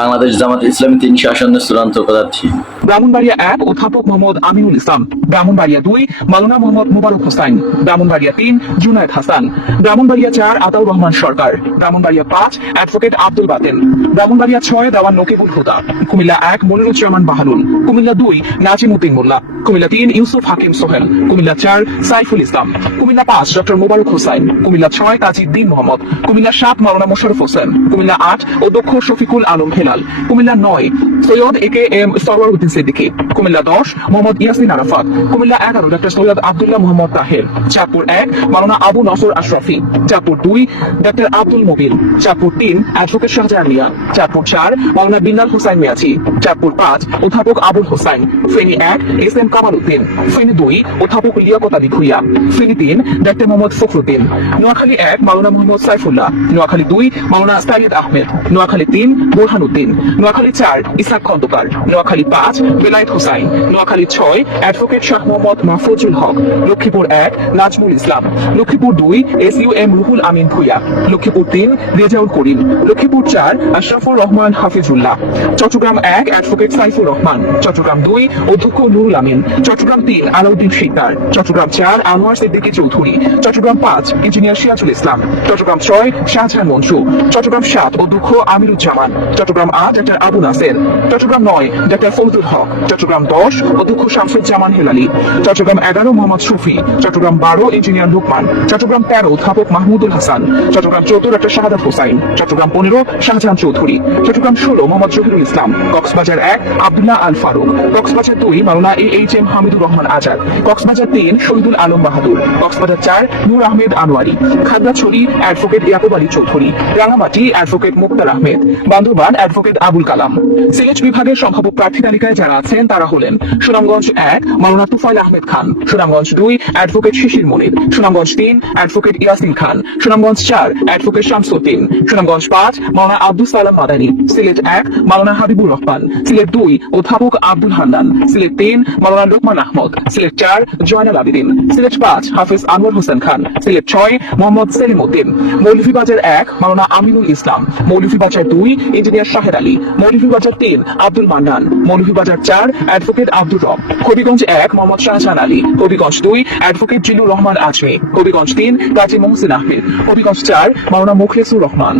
বাংলাদেশ জামাত ইসলামী তিনশো আসনের চূড়ান্ত প্রার্থী ব্রাহ্মণবাড়িয়া এক, অধ্যাপক মোহাম্মদ আমিনুল ইসলাম। ব্রাহ্মণবাড়িয়া দুই মালানা মোহাম্মদ মুবারক হোসাইন ব্রাহ্মণবাড়িয়া তিন, জুনায়দ হাসান। ব্রাহ্মণবাড়িয়া চার, আতাউর রহমান সরকার। ব্রাহ্মণবাড়িয়া পাঁচ, অ্যাডভোকেট আব্দুল বাতেন। ব্রাহ্মণবাড়িয়া ছয়, দেওয়ান নকিবুল হুদা। কুমিল্লা এক, মনিরুজ্জামান বাহালুল কুমিল্লা দুই নাজিম উদ্দিন মোল্লা। কুমিল্লা তিন, ইউসুফ হাকিম সোহেল। কুমিল্লা চার, সাইফুল ইসলাম। কুমিল্লা পাঁচ, ডক্টর মোবারক হোসাইন কুমিল্লা ছয় তাজিদ্দিন মোহাম্মদ। কুমিল্লা সাত, মাওলানা মোশারফ হোসেন। কুমিল্লা আট, অধ্যক্ষ শফিকুল আলম হেলাল কুমিল্লা নয় Syed A K M Sarwar Uddin Siddiqui Comilla দশ, মোহাম্মদ ইয়াসিন আরাফাত। কুমিল্লা এগারো ডক্টর সৈয়দ আব্দুল্লাহ মোহাম্মদ তাহের। চাঁদপুর এক, মাওলানা আবু নসর আশরাফি। চাঁদপুর দুই ডক্টর আব্দুল মুবিন। চাঁদপুর তিন, অ্যাডভোকেট শাহজাহান মিয়া। চাঁদপুর চার, মাওলানা বিনাল হোসাইন মিয়াছি চাঁদপুর পাঁচ, অধ্যাপক আবুল হোসাইন। ফেনী এক, এস এম কামাল উদ্দিন। ফেনী দুই, অধ্যাপক লিয়াকত আলী ভুইয়া। ফেনী তিন ডক্টর মোহাম্মদ ফখরুদ্দিন। নোয়াখালী এক, মাওলানা মোহাম্মদ সাইফুল্লাহ। নোয়াখালী দুই, মাওলানা সাইদ আহমেদ। নোয়াখালী তিন, বোরহান উদ্দিন। নোয়াখালী চার ইসাক খন্দকার। নোয়াখালী পাঁচ, বেলায়েত হোসাইন নোয়াখালী ছয়, অ্যাডভোকেট শাহ মোহাম্মদ মাহফুজুল হক। লক্ষ্মীপুর এক, নাজমুল ইসলাম। লক্ষ্মীপুর দুই, S U M Ruhul Amin Bhuiyan. Lakshmipur তিন, রেজাউল করিম। লক্ষ্মীপুর চার, আশরাফুর রহমান হাফিজুল্লাহ। চট্টগ্রাম এক, অ্যাডভোকেট সাইফুর রহমান। চট্টগ্রাম দুই, অধ্যক্ষ নুরুল আমিন। চট্টগ্রাম তিন, আলাউদ্দিন শিকদার। চট্টগ্রাম চার, আনোয়ার সিদ্দিকী চৌধুরী। চট্টগ্রাম পাঁচ, ইঞ্জিনিয়ার সিরাজুল ইসলাম। চট্টগ্রাম ছয়, শাহজাহান মনসু। চট্টগ্রাম সাত, অধ্যক্ষ আমিরুজ্জামান। চট্টগ্রাম আট, ডাক্তার আবু নাসের। চট্টগ্রাম নয়, ডাক্তার ফজলুল হক। চট্টগ্রাম দশ, অধ্যক্ষ শামসুজ্জামান হেলালি, চট্টগ্রাম এগারো মোহাম্মদ শফি, চট্টগ্রাম বারো ইঞ্জিনিয়ার লুকমান, চট্টগ্রাম তেরো অধ্যাপক মাহমুদুল হাসান, চট্টগ্রাম চৌদ্দ ডাক্তার শাহাদাত হোসাইন, চট্টগ্রাম পনেরো শাহজাহান চৌধুরী, চট্টগ্রাম ষোলো মোহাম্মদ জহিরুল ইসলাম, কক্সবাজার এক আব্দুল্লাহ আল ফারুক, কক্সবাজার দুই Maulana A H M Hamidur Rahman Azad, Cox's Bazar তিন শহীদুল আলম বাহাদুর, কক্সবাজার চার Nur Ahmed Anwari Khagrachari advocate Yakub Ali Chowdhury, Rangamati advocate Mukhtar Ahmed, Bandarban advocate Abul Kalam. Sylhet বিভাগের সম্ভাব্য প্রার্থী তালিকায় যারা আছেন, তারা হলেন। সুনামগঞ্জ এক, মাওলানা তুফাইল আহমেদ খান। সুনামগঞ্জ দুই, অ্যাডভোকেট শিশির মনির। সুনামগঞ্জ তিন, অ্যাডভোকেট ইয়াসিন খান। সুনামগঞ্জ চার, অ্যাডভোকেট শামসুদ্দিন। সুনামগঞ্জ পাঁচ, মাওলানা আব্দুল সালাম মাদানী। সিলেট এক, মাওলানা হাবিবুর রহমান। সিলেট দুই, অধ্যাপক আব্দুল হান্নান। সিলেট তিন, মাওলানা লোকমান আহমদ। সিলেট চার, জয়নাল আবিদিন। সিলেট পাঁচ, হাফিজ আনোয়ার হোসেন খান। সিলেট ছয়, মোহাম্মদ সেলিম উদ্দিন মৌলভীবাজার এক, মাওলানা আমিনুল ইসলাম। মৌলভীবাজার দুই, ইঞ্জিনিয়ার শাহের আলী। মৌলভীবাজার তিন, আব্দুল মান্নান। মৌলভীবাজার চার অ্যাডভোকেট আব্দুর রব। হবিগঞ্জ এক, মোহাম্মদ শাহজাহান আলী। হবিগঞ্জ দুই, অ্যাডভোকেট জিলুর রহমান আজমি। হবিগঞ্জ তিন, কাজী মোহসিন আহমেদ। হবিগঞ্জ চার, মাওলানা মুখলেসুর রহমান।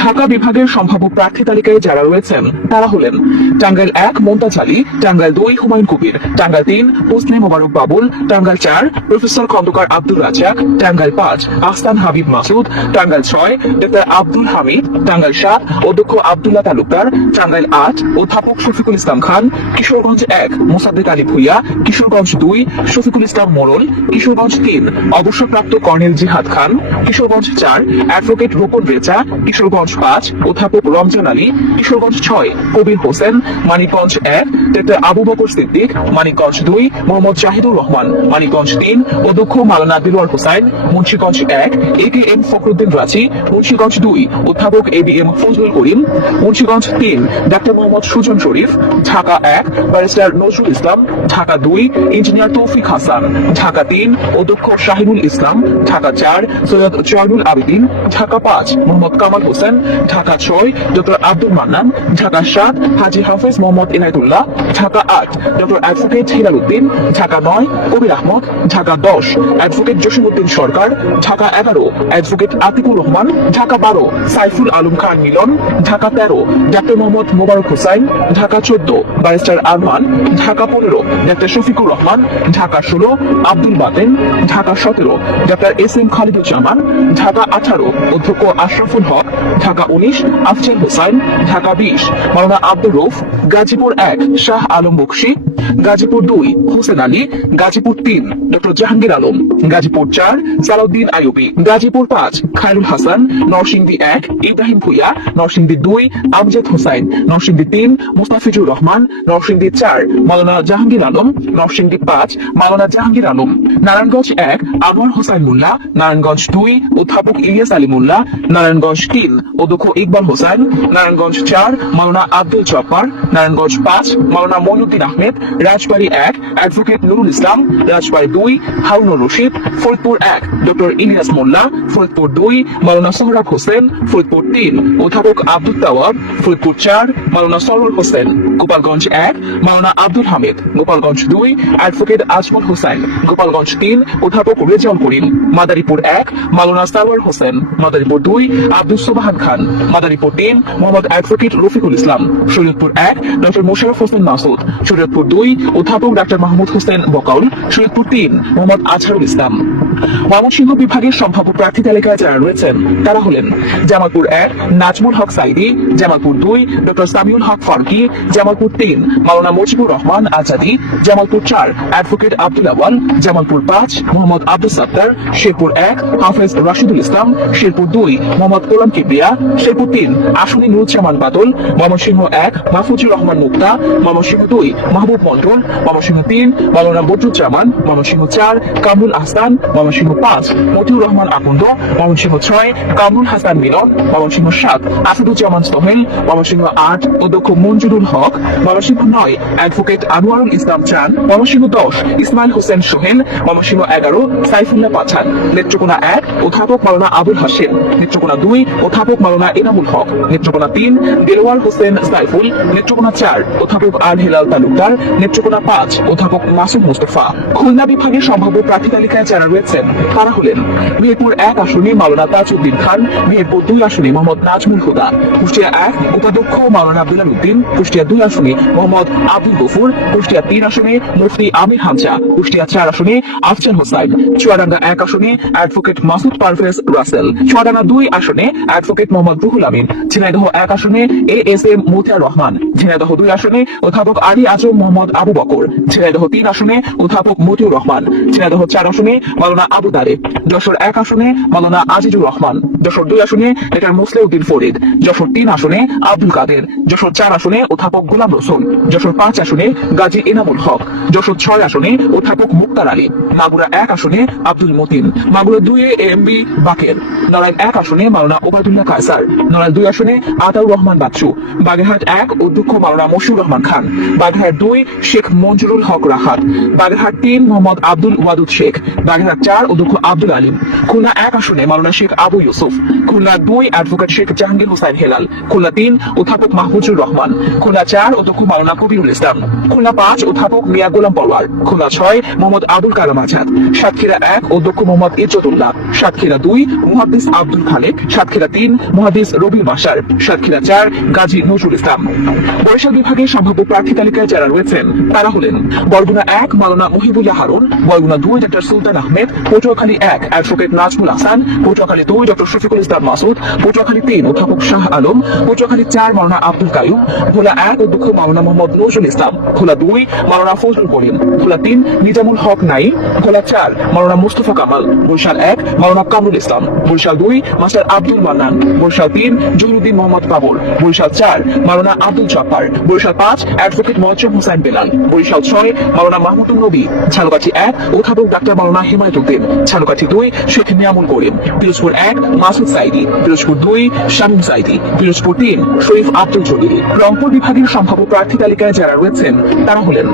ঢাকা বিভাগের সম্ভাব্য প্রার্থী তালিকায় যারা রয়েছেন, তারা হলেন টাঙ্গাইল এক, মমতাজ আলী, টাঙ্গাইল দুই, হুমায়ুন কবির, টাঙ্গাইল তিন, হোসনে মোবারক বাবুল, টাঙ্গাইল চার, প্রফেসর খন্দকার আব্দুল রাজাক টাঙ্গাইল পাঁচ, আহসান হাবিব মাসুদ, টাঙ্গাইল ছয়, ডাক্তার আব্দুল হামিদ, টাঙ্গাইল সাত, অধ্যক্ষ আব্দুল্লাহ তালুকদার, টাঙ্গাইল আট, অধ্যাপক শফিকুল ইসলাম খান, কিশোরগঞ্জ এক, মোসাদ্দেক আলী ভুইয়া, কিশোরগঞ্জ দুই, শফিকুল ইসলাম মোড়ল, কিশোরগঞ্জ তিন। অবসরপ্রাপ্ত কর্নেল জিহাদ খান, কিশোরগঞ্জ চার, অ্যাডভোকেট রোপন রেচা কিশোরগঞ্জ পাঁচ, অধ্যাপক রমজান আলী, কিশোরগঞ্জ ছয়, কবির হোসেন, মানিকগঞ্জ এক ডাক্তার আবু বকর সিদ্দিক, মানিকগঞ্জ দুই, মোহাম্মদ জাহিদুর রহমান, মানিকগঞ্জ তিন, অধ্যক্ষ মালানা দিলওয়ার হোসাইন মুন্সিগঞ্জ এক, এ কে এম ফখরুদ্দিন রাজি মুন্সিগঞ্জ দুই, অধ্যাপক A B M Fazlul Karim, Munshiganj তিন ডাক্তার মোহাম্মদ সুজন শরীফ, ঢাকা এক, ব্যারিস্টার নজরুল ইসলাম, ঢাকা দুই, ইঞ্জিনিয়ার তৌফিক হাসান, ঢাকা তিন, অধ্যক্ষ শাহিনুল ইসলাম, ঢাকা চার, সৈয়দ জয়নুল আবেদিন, ঢাকা পাঁচ, মোহাম্মদ কামাল হোসেন, ঢাকা ছয়, ডক্টর আব্দুল মান্নান, ঢাকা সাত, হাজি হাফেজ মোহাম্মদ ইনায়তুল্লাহ ঢাকা আট, doctor advocate Hilal Uddin, Dhaka নয়, কবির আহমদ, ঢাকা দশ, অ্যাডভোকেট জসিমউদ্দিন সরকার, ঢাকা এগারো, অ্যাডভোকেট আতিকুর রহমান, ঢাকা বারো, সাইফুল আলম খান মিলন, ঢাকা তেরো, ডাক্তার মোহাম্মদ মোবারক হোসাইন, ঢাকা চোদ্দ, ব্যারিস্টার আরমান ঢাকা পনেরো, ডাক্তার শফিকুর রহমান, ঢাকা ষোলো, আব্দুল বাতেন, ঢাকা সতেরো, ডাক্তার এস এম খালিদুজ্জামান ঢাকা আঠারো, অধ্যক্ষ আশরাফুল হক, ঢাকা উনিশ, আফজাল হোসাইন ঢাকা বিশ, মাওলানা আব্দুর রৌফ গাজীপুর এক, শাহ আলম বকশি গাজীপুর দুই, হোসেন আলী, গাজীপুর তিন, ডক্টর জাহাঙ্গীর আলম। গাজীপুর চার, সালাউদ্দিন আইয়ুবী। গাজীপুর পাঁচ, খায়রুল হাসান, নরসিংদী এক, ইব্রাহিম ভুইয়া। নরসিংদী দুই, আমজাদ হোসাইন। নরসিংদী তিন, মুস্তাফিজুর রহমান। নরসিংদী চার, মাওলানা জাহাঙ্গীর আলম। নরসিংদী পাঁচ, মাওলানা জাহাঙ্গীর আলম। নারায়ণগঞ্জ এক, আনোয়ার হোসাইন মোল্লা। নারায়ণগঞ্জ দুই, অধ্যাপক ইলিয়াস আলী মোল্লা। নারায়ণগঞ্জ তিন, অধ্যক্ষ ইকবাল হোসেন। নারায়ণগঞ্জ চার, মাওলানা আব্দুল জব্বার। নারায়ণগঞ্জ পাঁচ, মাওলানা মইনুদ্দিন আহমেদ। রাজবাড়ী এক অ্যাডভোকেট নুরুল ইসলাম, রাজবাড়ী দুই, হারুনুর রশিদ, ফরিদপুর এক, ডক্টর ইলিয়াস মোল্লা, ফরিদপুর দুই, মাওলানা সোহরাব হোসেন, ফরিদপুর তিন, অধ্যাপক আব্দুল তাওয়াব, ফরিদপুর চার, মাওলানা সরোর হোসেন, গোপালগঞ্জ এক, মাওলানা আব্দুল হামিদ, গোপালগঞ্জ দুই অ্যাডভোকেট আজমল হোসেন, গোপালগঞ্জ তিন, অধ্যাপক রেজাউল করিম, মাদারীপুর এক, মাওলানা সারওয়ার হোসেন, মাদারীপুর দুই আব্দুল সোবাহান খান, মাদারীপুর তিন, মোহাম্মদ অ্যাডভোকেট রফিকুল ইসলাম, শরীয়তপুর এক, ডক্টর মোশারফ হোসেন মাসুদ, শরীয়তপুর দুই অধ্যাপক ডাক্তার মাহমুদ হোসেন বকাউল শরীয়তপুর তিন, মোহাম্মদ আজহারুল ইসলাম। ময়মনসিংহ বিভাগের সম্ভাব্য প্রার্থী তালিকায় যারা রয়েছেন, তারা হলেন জামালপুর এক, নাজমুল হক সাইদি, জামালপুর দুই, ডক্টর সামিউল হক ফারুকি, জামালপুর তিন, মাওলানা মুজিবুর রহমান আজাদি, জামালপুর চার, অ্যাডভোকেট আব্দুল আওয়াল জামালপুর পাঁচ, মোহাম্মদ আব্দুল সাত্তার, শেরপুর এক, হাফেজ রাশিদুল ইসলাম, শেরপুর দুই, মোহাম্মদ গোলাম কিবরিয়া, শেরপুর তিন, আসনি নুরুজ্জামান বাদল, ময়মনসিংহ এক, মাহফুজুর রহমান মুক্তা, ময়মনসিংহ দুই, মাহবুব মন্ডল ময়মনসিংহ তিন, মাওলানা বদরুজ্জামান ময়মনসিংহ চার, কামরুল আহসান ময়মনসিংহ পাঁচ, মতিউর রহমান আকন্দ ময়মনসিংহ ছয়, কামরুল হাসান মিলন ময়মনসিংহ সাত, আসাদুজ্জামান সোহেল ময়মনসিংহ আট অধ্যক্ষ মঞ্জুরুল হক ময়মনসিংহ নয়, অ্যাডভোকেট আনোয়ারুল ইসলাম চান ময়মনসিংহ দশ, ইসমাইল হোসেন সোহেল ময়মনসিংহ এগারো, সাইফুল্লাহ পাঠান, নেত্রকোনা এক, অধ্যাপক মাওলানা আবুল হাসেম নেত্রকোনা দুই, অধ্যাপক মাওলানা এনামুল হক, নেত্রকোনা তিন, দেলোয়ার হোসেন সাইফুল, নেত্রকোনা চার, অধ্যাপক আল হেলাল তালুকদার নেত্রকোনা পাঁচ অধ্যাপক মাসুদ মুস্তফা। খুলনা বিভাগের সম্ভাব্য প্রার্থী তালিকায় যারা রয়েছেন, তারা হলেন মেহেরপুর এক আসনে মাওলানা তাজউদ্দিন খান মেহেরপুর দুই আসনে মোহাম্মদ নাজমুল হুদা, কুষ্টিয়া এক উপাধ্যক্ষ মাওলানা বিলাল উদ্দিন, কুষ্টিয়া দুই আসনে মোহাম্মদ আব্দুল গফুর, কুষ্টিয়া তিন আসনে মুফতি আমির হামজা, কুষ্টিয়া চার আসনে আফজাল হোসাইন, চুয়াডাঙ্গা এক আসনে অ্যাডভোকেট মাসুদ পারভেজ রাসেল, চুয়াডাঙ্গা দুই আসনে অ্যাডভোকেট মোহাম্মদ রুহুল আমিন, ঝিনাইদহ এক আসনে A S M Motiar Rahman, Jhenaidah দুই আসনে অধ্যাপক আলী আজম মোহাম্মদ আবু বকর। ঝিনাইদহ তিন আসনে অধ্যাপক মতিউর রহমান। ঝিনাইদহ চার আসনে মাওলানা আবু তারেক যশোর এক আসনে মাওলানা আজিজুর রহমান। যশোর দুই আসনে লেটার মুসলেউদ্দিন ফরিদ। যশোর তিন আসনে আব্দুল কাদের। যশোর চার আসনে অধ্যাপক গোলাম রসুল। যশোর পাঁচ আসনে গাজী এনামুল হক। যশোর ছয় আসনে অধ্যাপক মুক্তার আলী। মাগুরা এক আসনে আব্দুল মতিন। মাগুরা দুই এম বি বাকের। নড়াইল এক আসনে মাওলানা ওবায়দুল্লাহ কায়সার। নড়াইল দুই আসনে আতাউর রহমান বাচ্চু। বাগেরহাট এক অধ্যক্ষ মাওলানা মশিউর রহমান খান। বাগেরহাট দুই শেখ মঞ্জুরুল হক রাহাত, বাগেরহাট তিন মোহাম্মদ আব্দুল ওয়াদুদ শেখ, বাগেরহাট চার অধ্যক্ষ আব্দুল আলিম, খুলনা এক আসনে মাওলানা শেখ আবু ইউসুফ, খুলনা দুই অ্যাডভোকেট শেখ জাহাঙ্গীর হোসাইন হেলাল, খুলনা তিন অধ্যাপক মাহফুজুর রহমান, খুলনা চার অধ্যক্ষ মাওলানা কবিরুল ইসলাম, খুলনা পাঁচ অধ্যাপক মিয়া গোলাম পরওয়ার, খুলনা ছয় মোহাম্মদ আবুল কালাম আজাদ, সাতক্ষীরা এক অধ্যক্ষ মোহাম্মদ ইজ্জতুল্লাহ, সাতক্ষীরা দুই মুহাদ্দিস আব্দুল খালেক, সাতক্ষীরা তিন মুহাদ্দিস রবিউল মাসার, সাতক্ষীরা চার গাজী নজরুল ইসলাম। বরিশাল বিভাগের সম্ভাব্য প্রার্থী তালিকায় যারা রয়েছেন তারা হলেন বরগুনা এক মাওলানা মহিবুল্লাহ হারুন, বরগুনা দুই, ডক্টর সুলতান আহমেদ, পটুয়াখালী এক, অ্যাডভোকেট নাজমুল হাসান, পটুয়াখালী দুই, ডক্টর শফিকুল ইসলাম মাসুদ, পটুয়াখালী তিন, অধ্যাপক শাহ আলম, পটুয়াখালী চার মাওলানা আব্দুল কায়ুম ভোলা এক, অধ্যক্ষ মাওলানা মোহাম্মদ নজরুল ইসলাম, ভোলা দুই মাওলানা ফজলুল করিম, ভোলা তিন, নিজামুল হক নাই ভোলা চার মাওলানা মুস্তফা কামাল, বরিশাল এক মাওলানা কামরুল ইসলাম, বরিশাল দুই, মাস্টার আব্দুল মান্নান, বরিশাল তিন, জহুরুদ্দিন মোহাম্মদ বাবর, বরিশাল চার মাওলানা আব্দুল জব্বার, বরিশাল পাঁচ, অ্যাডভোকেট ময়চম হোসেন বেলাল বরিশাল ছয়, মাওলানা মাহমুদুল নবী ঝালকাঠি এক অধ্যাপক ডাক্তার মাওলানা হিমায়তুদ্দিন ঝালকাঠি দুই, শেখ নিয়ামুল করিম, পিরোজপুর এক, মাসুদ সাইদি, পিরোজপুর দুই, শামীম সাইদি, পিরোজপুর তিন, শরীফ আব্দুল জলিল রংপুর বিভাগের সম্ভাব্য প্রার্থী তালিকায় যারা রয়েছেন, তারা হলেন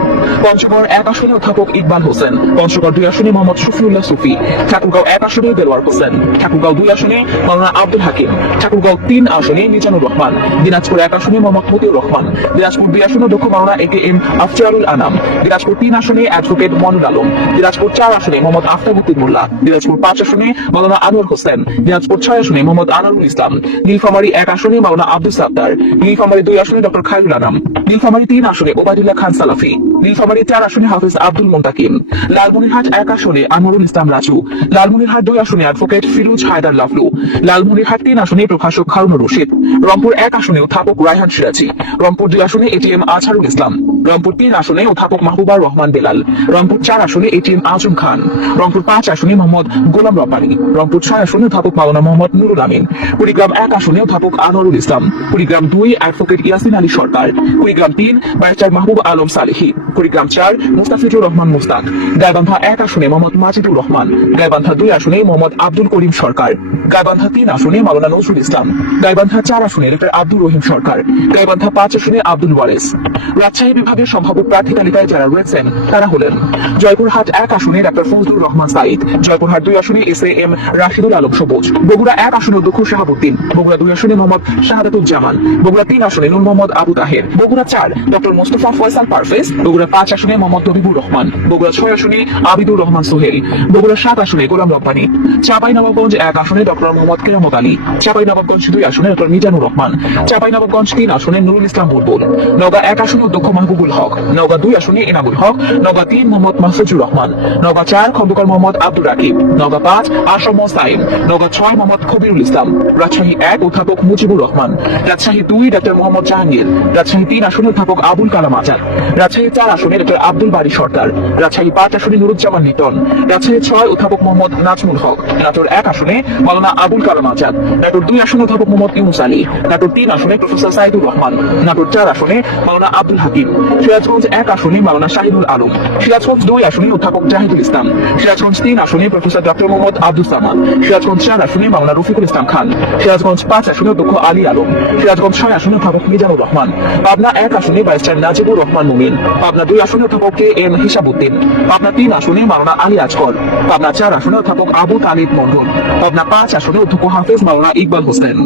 পঞ্চগড় এক আসনে অধ্যাপক ইকবাল হোসেন, পঞ্চগড় দুই আসনে মোহাম্মদ শফিউল্লাহ সুফি, ঠাকুরগাঁও এক আসনে দেলোয়ার হোসেন, ঠাকুরগাঁও দুই আসনে মাওলানা আব্দুল হাকিম, ঠাকুরগাঁও তিন আসনে মিজানুর রহমান, দিনাজপুর এক আসনে মোহাম্মদ মতিউর রহমান, দিনাজপুর দুই আসনে দক্ষ মাওলানা A K M Afzarul Anam. Dinajpur তিন আসনে অ্যাডভোকেট মনুল আলম। দিনাজপুর চার আসনে মোহাম্মদ আফতাবুদ্দিন মোল্লা। দিনাজপুর পাঁচ আসনে মাওলানা আনোয়ার হোসেন। দিনাজপুর ছয় আসনে মোহাম্মদ আনারুল ইসলাম। নীলফামারী এক আসনে মাওলানা আব্দুল সাত্তার। নীলফামারী দুই আসনে ডক্টর খায়রুল আনাম। নীলফামারী তিন আসনে ওবায়দুল্লাহ খান সালাফি। নীলফামারী চার আসনে হাফিজ আব্দুল মোন্তাকিম, লালমনিরহাট এক আসনে আনোয়ারুল ইসলাম রাজু, লালমনিরহাট দুই আসনে অ্যাডভোকেট ফিরোজ হায়দার লাভলু, লালমনিরহাট তিন আসনে প্রভাষক হারুনুর রশিদ, রংপুর এক আসনে অধ্যাপক রায়হান সিরাজি, রংপুর দুই আসনে এটিএম আজহারুল ইসলাম, রংপুর তিন আসনে অধ্যাপক মাহবুবার রহমান বেলাল, রংপুর চার আসনে এটিএম আজম খান, রংপুর পাঁচ আসনে মোহাম্মদ গোলাম রব্বানি, রংপুর ছয় আসনে অধ্যাপক মাওলানা মোহাম্মদ নুরুল আমিন, কুড়িগ্রাম এক আসনে অধ্যাপক আনোয়ারুল ইসলাম, কুড়িগ্রাম দুই অ্যাডভোকেট ইয়াসিন আলী সরকার, কুড়িগ্রাম তিন ব্যারিস্টার মাহবুব আলম সালেহি। কুড়িগ্রাম চার, মুস্তাফিজুর রহমান মুস্তাক। গাইবান্ধা এক আসনে মোহাম্মদ মাজিদুর রহমান। গাইবান্ধা দুই আসনে মোহাম্মদ আব্দুল করিম সরকার। গাইবান্ধা তিন আসনে মাওলানা নজরুল ইসলাম। গাইবান্ধা চার আসনে ডক্টর আব্দুর রহিম সরকার। গাইবান্ধা পাঁচ আসনে আব্দুল ওয়ারেস। রাজশাহী বিভাগের সম্ভাব্য প্রার্থী তালিকায় যারা রয়েছেন, তারা হলেন জয়পুরহাট এক আসনে ডক্টর ফজলুর রহমান সাইদ জয়পুরহাট দুই আসনে এস এম রাশিদুল আলম সবুজ, বগুড়া এক আসনে অধ্যক্ষ শাহাবুদ্দিন, বগুড়া দুই আসনে মোহাম্মদ শাহাদাতুজ্জামান, বগুড়া তিন আসনে নুর মোহাম্মদ আবু তাহের, বগুড়া চার ডক্টর মোস্তফা ফয়সাল পারভেজ বগুড়া পাঁচ আসনে মোহাম্মদ তবিবুর রহমান, বগুড়া ছয় আসনে আবিদুর রহমান সোহেল, বগুড়া সাত আসনে গোলাম রব্বানি চাপাই নবাবগঞ্জ এক আসনে ডক্টর মোহাম্মদ কেরামত আলী চাপাই নবাবগঞ্জ দুই আসনে ডক্টর মিজানুর রহমান চাপাই নবাবগঞ্জ তিন আসনে নুরুল ইসলাম বুলবুল, নওগাঁ এক আসনে অধ্যক্ষ মাহবুবুল হক, নওগাঁ দুই আসনে এনামুল হক, নওগাঁ তিন মোহাম্মদ মাহফুজুর রহমান, নওগাঁ চার খন্দকার মোহাম্মদ আব্দুর রাকিব, নওগাঁ পাঁচ আশম সাইম নওগাঁ ছয় মোহাম্মদ কবিরুল ইসলাম, রাজশাহী এক অধ্যাপক মুজিবুর রহমান, রাজশাহী দুই ডক্টর মোহাম্মদ জাহাঙ্গীর, রাজশাহী তিন আসনে অধ্যাপক আবুল কালাম আজাদ, রাজশাহী চার আসনে ডক্টর আব্দুল বাড়ি সরকার রাজশাহী পাঁচ আসনে নুরুজ্জামান লিটন। রাজশাহী ছয় অধ্যাপক মোহাম্মদ নাজমুল হক। নাটোর এক আসনে মাওলানা আবুল কালাম আজাদ। নাটোর দুই আসনে অধ্যাপক মোহাম্মদ ইউনুস আলী। নাটোর তিন আসনে প্রফেসর সাইদুর রহমান। নাটোর চার আসনে মাওলানা আব্দুল হাকিম। সিরাজগঞ্জ এক আসনে মাওলানা শাহিদুল আলম। সিরাজগঞ্জ দুই আসনে অধ্যাপক জাহিদুল ইসলাম। সিরাজগঞ্জ তিন আসনে প্রফেসর ডক্টর মোহাম্মদ আব্দুল সামাদ। সিরাজগঞ্জ চার আসনে মাওলানা রফিকুল ইসলাম খান। সিরাজগঞ্জ পাঁচ আসনে অধ্যক্ষ আলী আলম। সিরাজগঞ্জ ছয় আসনে অধ্যাপক মিজানুর রহমান। পাবনা এক আসনে ব্যারিস্টার নাজিবুর রহমান মুমিন। পাবনা দুই আসনে অধ্যাপক কে এম হিসাবুদ্দিন পাবনা তিন আসনে মাওলানা আলী আজকর পাবনা চার আসনে অধ্যাপক আবু তালিব মন্ডল পাবনা পাঁচ আসনে অধ্যক্ষ হাফেজ মাওলানা ইকবাল হোসেন।